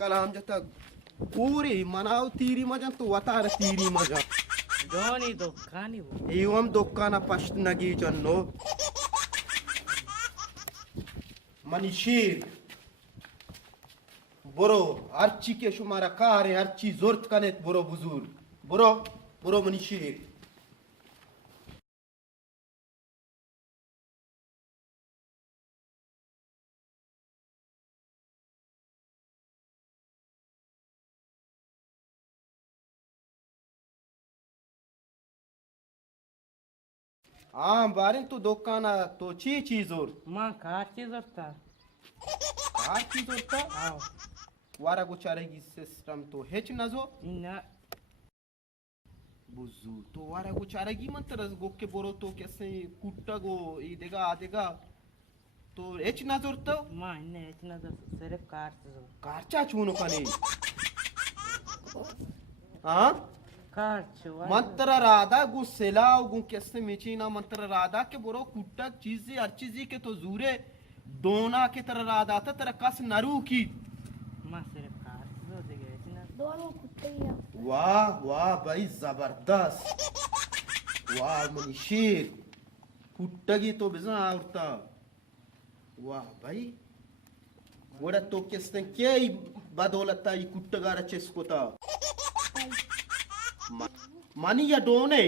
कलाम जता पूरी मनाव तीरी मजा तो वतार तीरी मजा दोनी दुकानी वो एवं दुकाना पश्त नगी जन्नो मनीषीर बरो अर्ची के शुमारा कार है अर्ची जोरत कनेत बरो बुजुर्ग बरो बरो मनीषीर हाँ बारिन तो दुकाना तो चीज और माँ काची जोरता कार चीज होता आओ वारा गुचारेगी सिस्टम तो हेच नजो इन्ना बुजू तो वारा गुचारेगी मंत्र गोके बोरो तो कैसे कुट्टा गो ये देगा तो हेच नजर तो माँ इन्ने इतना तो सिर्फ काची जोर कारचा चूनो कने हाँ काची मंत्र राधा गु सेलाव गु कैसे मिचीना मंत्र राधा के बोरो कुट्टा चीज़ी हर चीज़ी के तो जूरे दोना के तरह राधा था तेरा कस नरू की माँ सिर्फ काची जोर देगा इतना दोनों कुत्ते ही हैं। वाह वाह भाई जबरदस्त वाह मनीषीर कुट्टगी तो बिजा आवता वाह भाई वड़ा तो किसने क्या ही बदौलत ये कुट्टगारा चेस्कोता मानी या डोने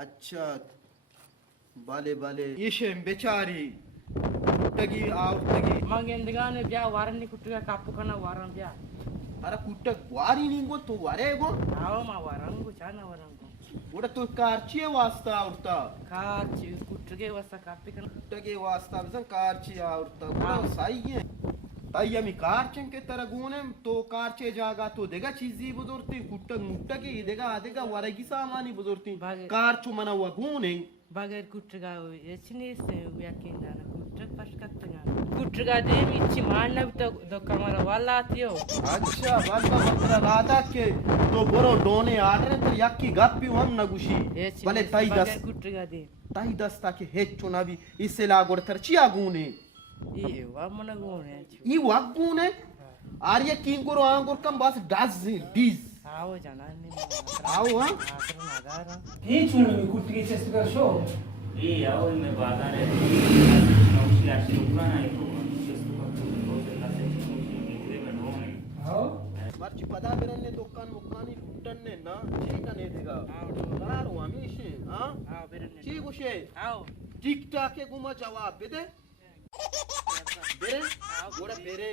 अच्छा बाले बाले ये बेचारी कुट्टगी आवतगी माँ गेंदगाने ब्याह वारनी कुट्टिया कापू खाना वारन ब्याह अरे कुट्टग वारी निंगो तो वारे गो आओ माँ वारन को चाना वारन को वड़ा तो कारचिए वास्ता आवता काची कुट्टिया वसा कापी खाना कुट्टगे वास्ता बिजन कारची आवता वड़ा सही है ताई अमी कारचन के तरह गुने तो कारचे जागा तो देगा चीजी बुजुर्ती कुट्टग मुट्टगी देगा वारेगी सामानी बुजुर्ती भागे। कारचू मना हुआ गुने बगैर कुट्टिया यचने से व्याख्यान जाना कुट्टिया फर्स्ट करते जाना कुट्टिया दे मिच्ची मारना भी तो कमरा वाला आती हो अच्छा वाला मंत्र राधा के तो बरो डोने आडरे तो यक्की गप्पी हम नगुशी भले बगैर कुट्टिया दे ताई दस ताके हेच चुना भी इससे लागोड़ तरचिया गुने ये वा मन गोने ई वागुने आर्य किंगुरो आंगुर कम बस डज डीज आओ जाना नहीं आओ हाँ आकर नगारा ही चुनो मी कुट्टी चेस्ट कर शो ए आओ मैं बाजार है नौशी आशी रुकना है तो चेस्ट का तो लासे नौशी निकले में ढोंग है हां मर्ची पदा बिरने दुकान मुकानी लुटने ना ठीक ने देगा लारो हमेशे हाँ आओ बेरने ठीक उसे आओ टिक टाक के गुमा जवाब दे बेरे गोड़ा बेरे